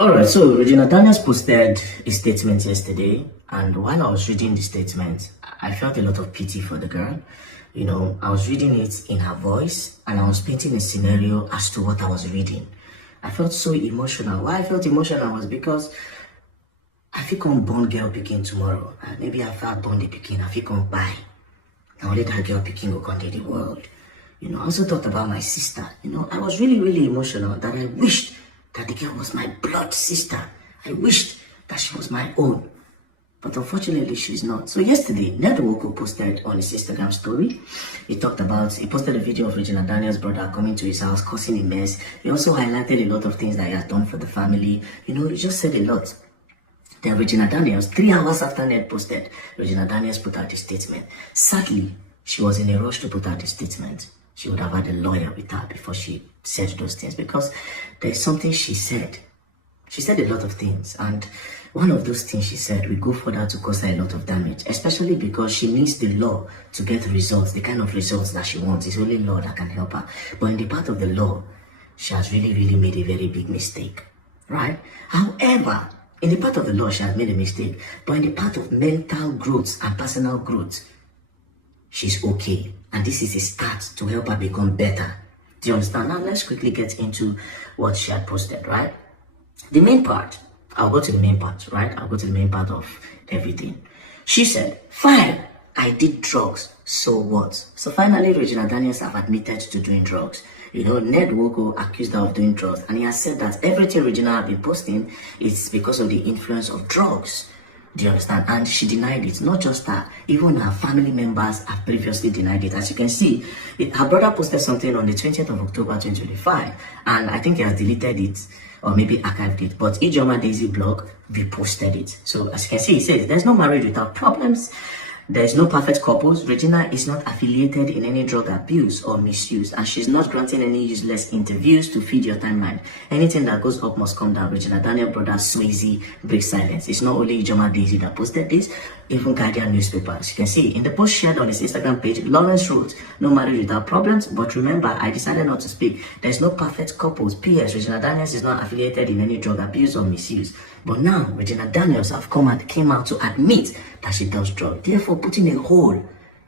Alright, so Regina Daniels posted a statement yesterday, and while I was reading the statement, I felt a lot of pity for the girl. You know, I was reading it in her voice, and I was painting a scenario as to what I was reading. I felt so emotional. Why I felt emotional was because I feel come born girl picking tomorrow. Maybe I felt born the picking, I feel come buy. Now let that girl picking go conquer the world. You know, I also thought about my sister. You know, I was really emotional that I wished that the girl was my blood sister. I wished that she was my own. But unfortunately, she's not. So yesterday, Nwoko posted on his Instagram story. He posted a video of Regina Daniels' brother coming to his house, causing a mess. He also highlighted a lot of things that he has done for the family. You know, he just said a lot. Then Regina Daniels, 3 hours after Ned posted, Regina Daniels put out a statement. Sadly, she was in a rush to put out a statement. She would have had a lawyer with her before she said those things, because there's something she said. She said a lot of things, and one of those things she said will go further to cause her a lot of damage, especially because she needs the law to get results, the kind of results that she wants. It's only law that can help her. But in the part of the law, she has really made a very big mistake, right? However, in the part of the law, she has made a mistake, but in the part of mental growth and personal growth, she's okay. And this is a start to help her become better. Do you understand? Now let's quickly get into what she had posted, right? The main part, I'll go to the main part, right? I'll go to the main part of everything. She said, fine, I did drugs, so what? So finally, Regina Daniels have admitted to doing drugs. You know, Nwoko accused her of doing drugs, and he has said that everything Regina has been posting is because of the influence of drugs. Do you understand? And she denied it. Not just her, even her family members have previously denied it. As you can see, her brother posted something on the 20th of October 2025, and I think he has deleted it or maybe archived it. But Ijoma Daisy blog reposted it. So as you can see, it says there's no marriage without problems. There's no perfect couples. Regina is not affiliated in any drug abuse or misuse, and she's not granting any useless interviews to feed your timeline. Anything that goes up must come down. Regina Daniel brother Swayze breaks silence. It's not only Ijoma Daisy that posted this, even Guardian newspaper. As you can see, in the post shared on his Instagram page, Lawrence wrote, no marriage without problems, but remember, I decided not to speak. There's no perfect couples. P.S. Regina Daniels is not affiliated in any drug abuse or misuse. But now, Regina Daniels came out to admit that she does drugs, therefore putting a hole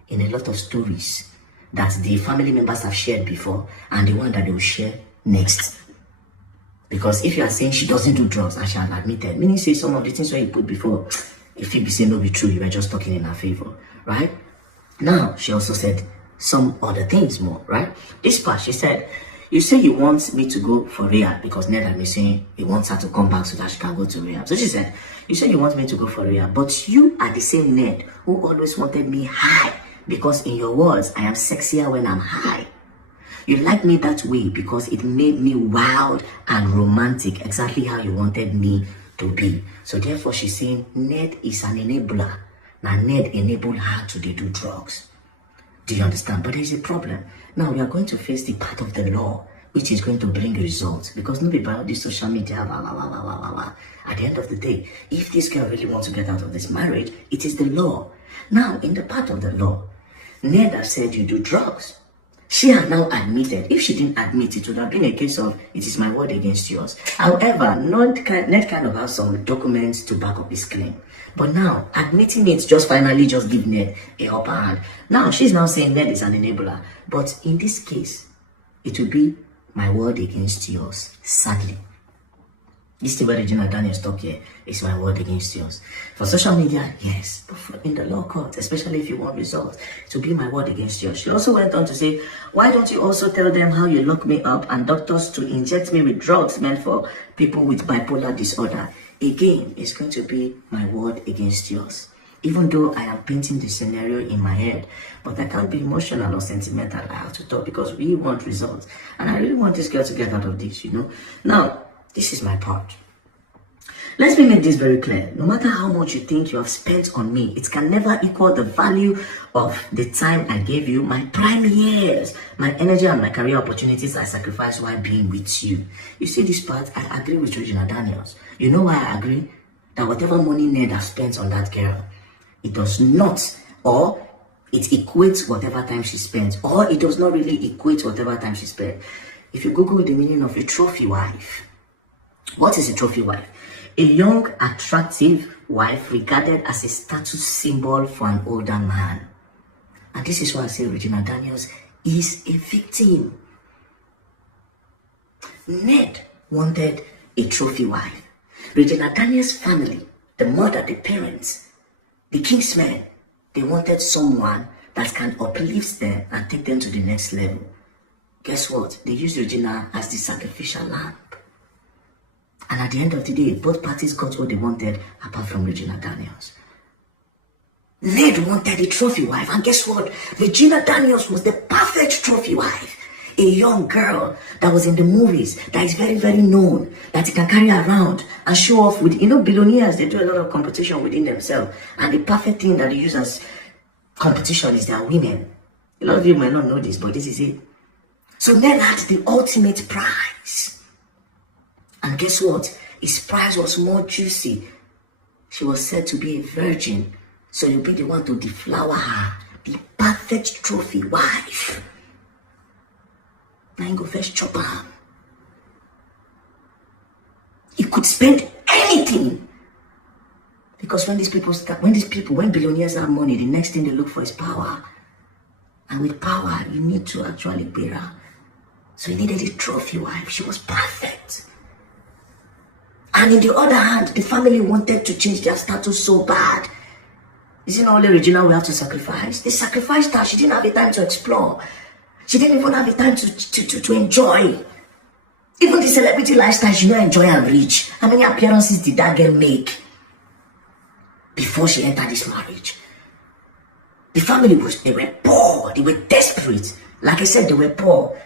in a lot of stories that the family members have shared before and the one that they will share next. Because if you are saying she doesn't do drugs and she has admitted, meaning say some of the things that you put before, if you be saying no be true, you were just talking in her favor, right? Now, she also said some other things more, right? This part, she said, you say you want me to go for rehab because Ned had been saying he wants her to come back so that she can go to rehab. So she said, you say you want me to go for rehab, but you are the same Ned who always wanted me high, because in your words, I am sexier when I'm high. You like me that way because it made me wild and romantic, exactly how you wanted me to be. So therefore, she's saying Ned is an enabler. Now Ned enabled her to do drugs. Do you understand? But there's a problem. Now we are going to face the part of the law which is going to bring results, because nobody about this social media, At the end of the day, if this girl really wants to get out of this marriage, it is the law. Now, in the part of the law, Ned has said you do drugs. She had now admitted. If she didn't admit, it would have been a case of, it is my word against yours. However, Ned kind of has some documents to back up his claim. But now, admitting it just finally just give Ned a upper hand. Now, she's now saying Ned is an enabler. But in this case, it will be my word against yours, sadly. This thing where Regina Daniels talk here is my word against yours. For social media, yes. But in the law court, especially if you want results, it will be my word against yours. She also went on to say, why don't you also tell them how you lock me up and doctors to inject me with drugs meant for people with bipolar disorder? Again, it's going to be my word against yours. Even though I am painting the scenario in my head, but I can't be emotional or sentimental. I have to talk because we want results. And I really want this girl to get out of this, you know. Now, this is my part. Let me make this very clear. No matter how much you think you have spent on me, it can never equal the value of the time I gave you, my prime years, my energy and my career opportunities I sacrificed while being with you. You see this part? I agree with Regina Daniels. You know why I agree? That whatever money Ned has spent on that girl, it does not, or it equates whatever time she spent, or it does not really equate whatever time she spent. If you Google the meaning of a trophy wife, What is a trophy wife? A young, attractive wife regarded as a status symbol for an older man. And this is why I say Regina Daniels is a victim. Ned wanted a trophy wife. Regina Daniels' family, the mother, the parents, the kingsmen, they wanted someone that can uplift them and take them to the next level. Guess what? They used Regina as the sacrificial lamb. And at the end of the day, both parties got what they wanted apart from Regina Daniels. Ned wanted a trophy wife, and guess what? Regina Daniels was the perfect trophy wife. A young girl that was in the movies, that is very, very known, that you can carry around and show off with. Billionaires, they do a lot of competition within themselves. And the perfect thing that they use as competition is their women. A lot of you might not know this, but this is it. So Ned had the ultimate prize. And guess what? His prize was more juicy. She was said to be a virgin. So you'll be the one to deflower her. The perfect trophy wife. Now you go first chop her. He could spend anything. Because when billionaires have money, the next thing they look for is power. And with power, you need to actually pay her. So he needed a trophy wife. She was perfect. And in the other hand, the family wanted to change their status so bad. Is it not only Regina we have to sacrifice? They sacrificed her. She didn't have the time to explore. She didn't even have the time to enjoy. Even the celebrity lifestyle, she didn't enjoy and reach. How many appearances did that girl make before she entered this marriage? The family they were poor. They were desperate. Like I said, they were poor.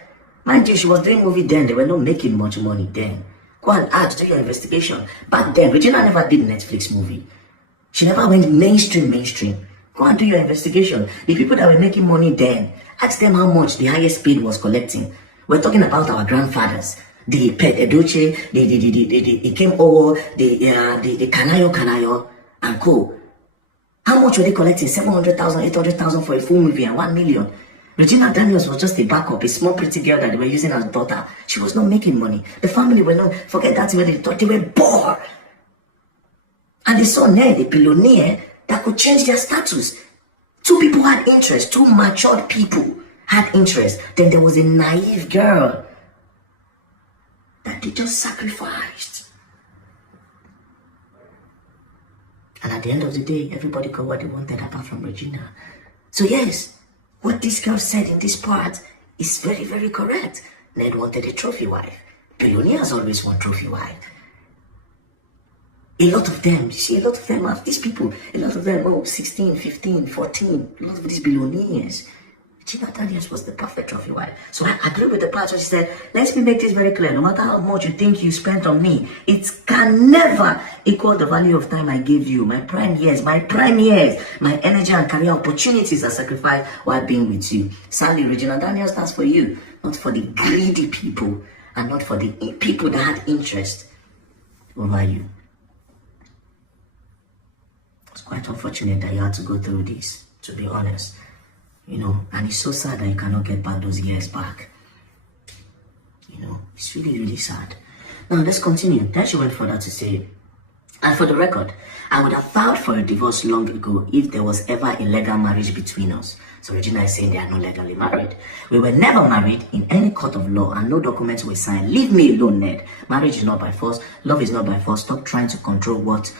Mind you, she was doing movie then. They were not making much money then. Go and do your investigation. Back then, Regina never did Netflix movie. She never went mainstream. Go and do your investigation. The people that were making money then, ask them how much the highest paid was collecting. We're talking about our grandfathers. The Pet Edoche, the Kem Owo, the Kanayo, and co. How much were they collecting? 700,000, 800,000 for a full movie and 1 million. Regina Daniels was just a backup, a small pretty girl that they were using as daughter. She was not making money. The family were not, forget that, where they thought they were poor. And they saw Ned, a billionaire, that could change their status. Two people had interest, two matured people had interest. Then there was a naive girl that they just sacrificed. And at the end of the day, everybody got what they wanted apart from Regina. So yes, what this girl said in this part is very, very correct. Ned wanted a trophy wife. Billionaires always want trophy wife. A lot of them, have these people, a lot of them, 16, 15, 14, a lot of these billionaires. Regina Daniels was the perfect trophy wife. So I agree with the part where she said, let me make this very clear. No matter how much you think you spent on me, it can never equal the value of time I gave you. My prime years, my energy and career opportunities are sacrificed while being with you. Sadly, Regina Daniels, that's for you, not for the greedy people and not for the people that had interest over you. It's quite unfortunate that you had to go through this, to be honest. And it's so sad that you cannot get back those years back. It's really, really sad. Now, let's continue. Then she went further to say, and for the record, I would have filed for a divorce long ago if there was ever a legal marriage between us. So Regina is saying they are not legally married. We were never married in any court of law and no documents were signed. Leave me alone, Ned. Marriage is not by force. Love is not by force. Stop trying to control what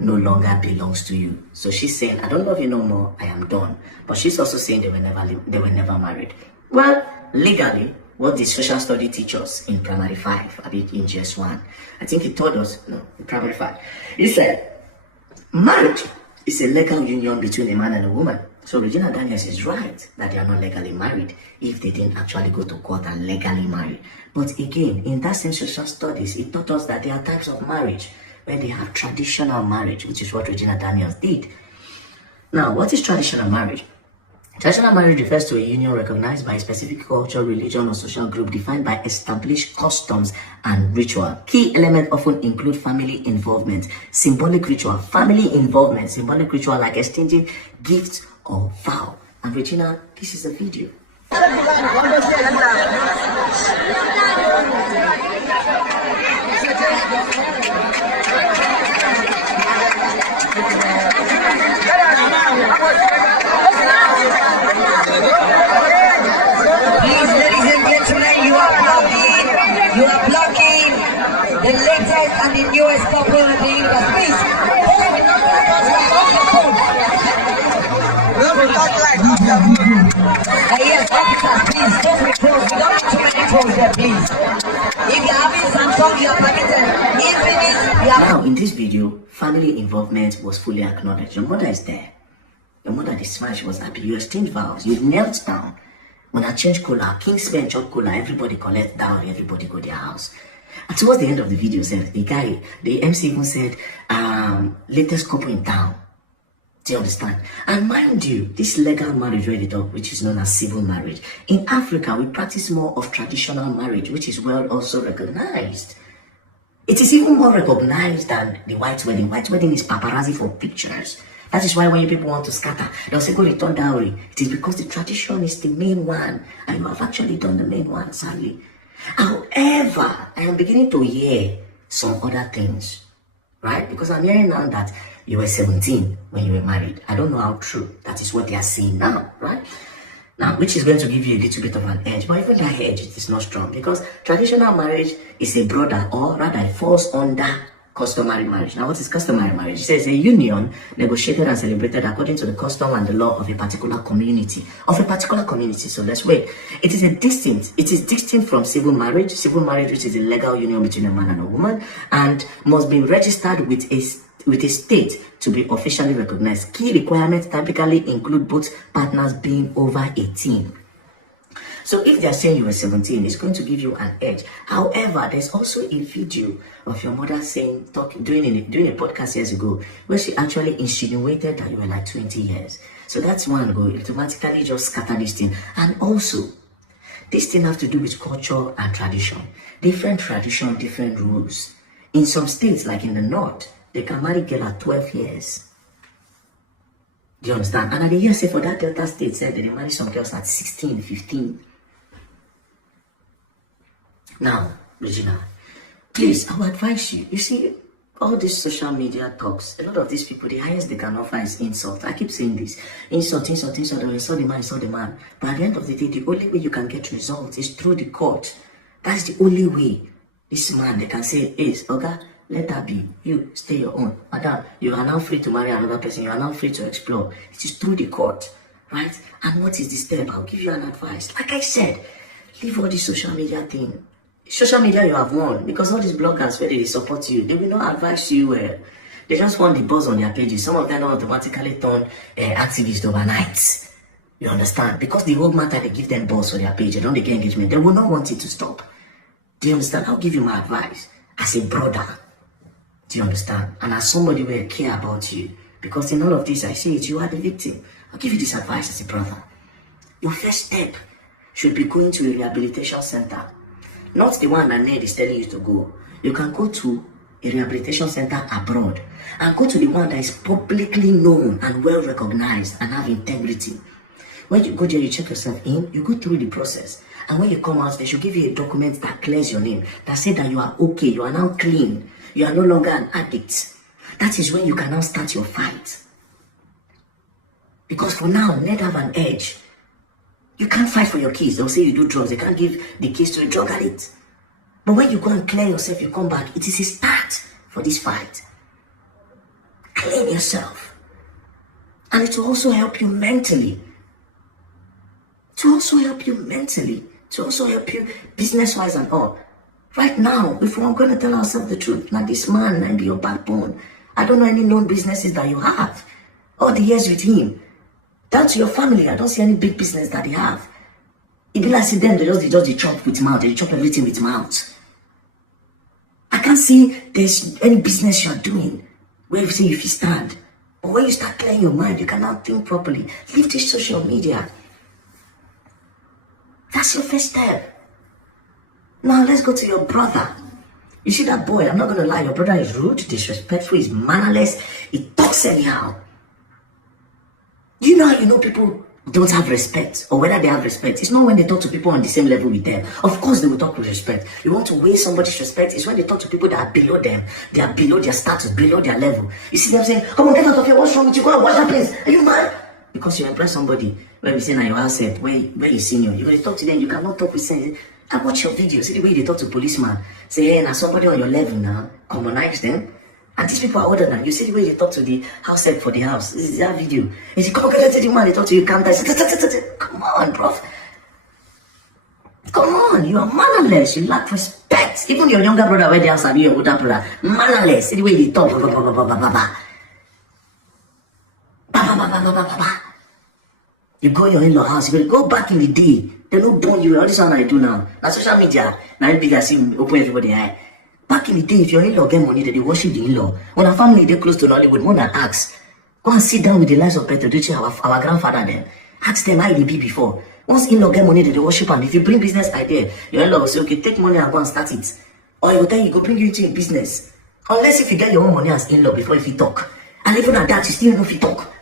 no longer belongs to you. So she's saying, I don't love you no more, I am done. But she's also saying they were never married. Well, legally, what did social study teach us in primary 5, a bit in GS1? I think he told us, no, in primary 5. He said, marriage is a legal union between a man and a woman. So Regina Daniels is right that they are not legally married if they didn't actually go to court and legally marry. But again, in that same social studies, it taught us that there are types of marriage where they have traditional marriage, which is what Regina Daniels did. Now, what is traditional marriage? Traditional marriage refers to a union recognized by a specific culture, religion, or social group defined by established customs and ritual. Key elements often include family involvement, symbolic ritual, symbolic ritual like exchanging gifts or vow. And Regina, this is a video. architect and the newest couple in the industry. Yes, officers, please don't repose. We don't need too many pose there, please. If you're having some talk, you're permitted. Now, in this video, family involvement was fully acknowledged. Your mother is there. Your mother, the smash was happy. You exchanged vows. You knelt down. When I change cola, Kingsman chop cola, everybody collect dowry, everybody go to their house. And towards the end of the video, said the MC even said, latest couple in town. Do you understand? And mind you, this legal marriage where they talk, which is known as civil marriage, in Africa, we practice more of traditional marriage, which is well also recognized. It is even more recognized than the white wedding. White wedding is paparazzi for pictures. That is why when people want to scatter, they'll say, go return dowry. It is because the tradition is the main one, and you have actually done the main one, sadly. However, I am beginning to hear some other things, right? Because I'm hearing now that you were 17 when you were married. I don't know how true. That is what they are saying now, right? Now, which is going to give you a little bit of an edge. But even that edge, it is not strong. Because traditional marriage is a broader, or rather it falls under customary marriage. Now, what is customary marriage? It says a union negotiated and celebrated according to the custom and the law of a particular community. So let's wait. It is distinct from civil marriage. Civil marriage, which is a legal union between a man and a woman, and must be registered with a state to be officially recognized. Key requirements typically include both partners being over 18. So if they're saying you were 17, it's going to give you an edge. However, there's also a video of your mother saying, doing a podcast years ago, where she actually insinuated that you were like 20 years. So that's one go. Automatically just scatter this thing. And also, this thing have to do with culture and tradition. Different tradition, different rules. In some states, like in the north, they can marry girl at 12 years. Do you understand? And at the year, say for that Delta state, said they marry some girls at 16, 15. Now, Regina, please, I would advise you. You see, all these social media talks, a lot of these people, the highest they can offer is insult. I keep saying this. Insult. They insult the man. But at the end of the day, the only way you can get results is through the court. That's the only way. This man, they can say, okay, let that be. You, stay your own. Madam, you are now free to marry another person. You are now free to explore. It is through the court, right? And what is the step? I'll give you an advice. Like I said, leave all this social media thing. Social media, you have won, because all these bloggers, where they support you, they will not advise you well. They just want the buzz on their pages. Some of them automatically turn activists overnight. You understand? Because the whole matter, they give them buzz for their page. They don't get engagement. They will not want it to stop. Do you understand? I'll give you my advice as a brother. Do you understand? And as somebody who will care about you. Because in all of this, I say it, you are the victim. I'll give you this advice as a brother. Your first step should be going to a rehabilitation center. Not the one that Ned is telling you to go. You can go to a rehabilitation center abroad and go to the one that is publicly known and well recognized and have integrity. When you go there, you check yourself in, you go through the process. And when you come out, they should give you a document that clears your name, that says that you are okay, you are now clean, you are no longer an addict. That is when you can now start your fight. Because for now, Ned have an edge. You can't fight for your kids. They'll say you do drugs. They can't give the kids to a drug addict. But when you go and clear yourself, you come back. It is a start for this fight. Clean yourself. And it will also help you mentally. To also help you business-wise and all. Right now, if we're going to tell ourselves the truth, now this man might be your backbone. I don't know any known businesses that you have. All the years with him. Down to your family, I don't see any big business that they have. It be like see them, they just chop with mouth, they chop everything with mouth. I can't see there's any business you're doing where you say if you stand. But when you start clearing your mind, you can now think properly. Leave this social media. That's your first step. Now let's go to your brother. You see that boy, I'm not gonna lie, your brother is rude, disrespectful, he's mannerless, he talks anyhow. Do you know how you know people don't have respect, or whether they have respect? It's not when they talk to people on the same level with them. Of course they will talk with respect. You want to waste somebody's respect, it's when they talk to people that are below them. They are below their status, below their level. You see them saying, come on, get out of here, what's wrong with you? Go and wash that place. Are you mad? Because you impress somebody, when we say now your asset, where you senior, you're going to talk to them, you cannot talk with sense. I watch your videos, see the way they talk to policeman. Say, hey, now somebody on your level now, commonize them. And these people are older than you. See the way they talk to the house help for the house. This is that video. They say, come on, get the man. They talk to you, calm down. Come on, bro. Come on, you are mannerless. You lack respect. Even your younger brother, where they are, your older brother, mannerless. See the way they talk. You go in your in-law house, you go back in the day. They don't born you. All this one I do now. Now social media, now big as you open everybody eye. Back in the day, if your in-law get money, they worship the in-law. When our family they close to Nollywood, more than ask. Go and sit down with the lives of Peter Duce, our grandfather then. Ask them how they be before. Once in-law get money, they worship, and if you bring business idea, your in-law will say, okay, take money and go and start it. Or he will tell you, go bring you into a business. Unless if you get your own money as in-law before if you talk. And even at that, you still know if you talk.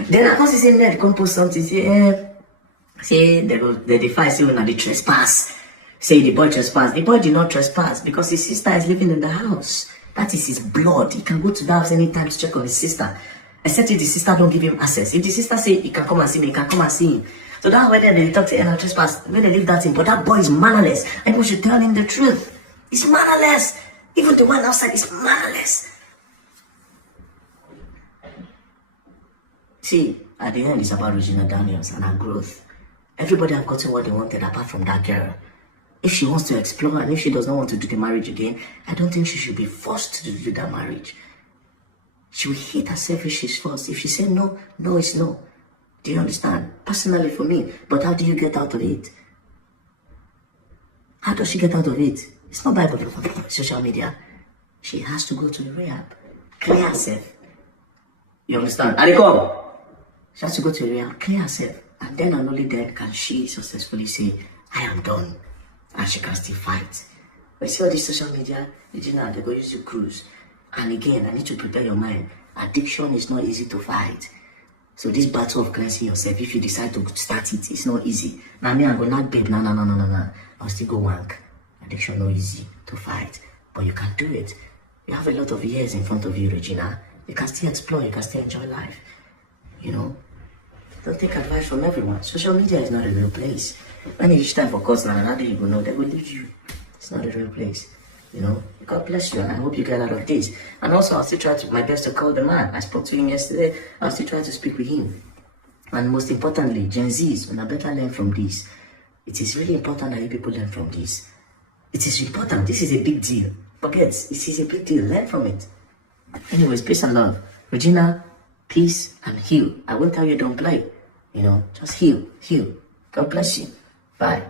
Then I come see say Ned come post something, say they defy say when they trespass. Say the boy trespass. The boy did not trespass because his sister is living in the house. That is his blood. He can go to the house anytime to check on his sister. Except if the sister don't give him access. If the sister say he can come and see me, he can come and see him. So that's why they talk to no trespass. When they leave that in, but that boy is mannerless. And we should tell him the truth. He's mannerless. Even the one outside is mannerless. See, at the end, it's about Regina Daniels and her growth. Everybody have gotten what they wanted apart from that girl. If she wants to explore and if she does not want to do the marriage again, I don't think she should be forced to do that marriage. She will hate herself if she's forced. If she said no, no is no. Do you understand? Personally for me. But how do you get out of it? How does she get out of it? It's not by social media. She has to go to the rehab. Clear herself. You understand? And come. She has to go to the rehab, clear herself. And then and only then can she successfully say, I am done. And she can still fight. But see all this social media, Regina, they go use you cruise. And again, I need to prepare your mind. Addiction is not easy to fight. So this battle of cleansing yourself, if you decide to start it, it's not easy. Now me, I'm going, not babe, no. I'll still go wank. Addiction not easy to fight. But you can do it. You have a lot of years in front of you, Regina. You can still explore, you can still enjoy life. You know? Don't take advice from everyone. Social media is not a real place. When it's time for course now, how do you know? They will leave you. It's not a real place. You know? God bless you, and I hope you get out of this. And also, I'll still try to my best to call the man. I spoke to him yesterday. I'll still try to speak with him. And most importantly, Gen Zs, when I better learn from this. It is really important that you people learn from this. It is important. This is a big deal. Forget, this is a big deal. Learn from it. Anyways, peace and love. Regina, peace and heal. I won't tell you don't play. You know, just heal. God bless you. Bye.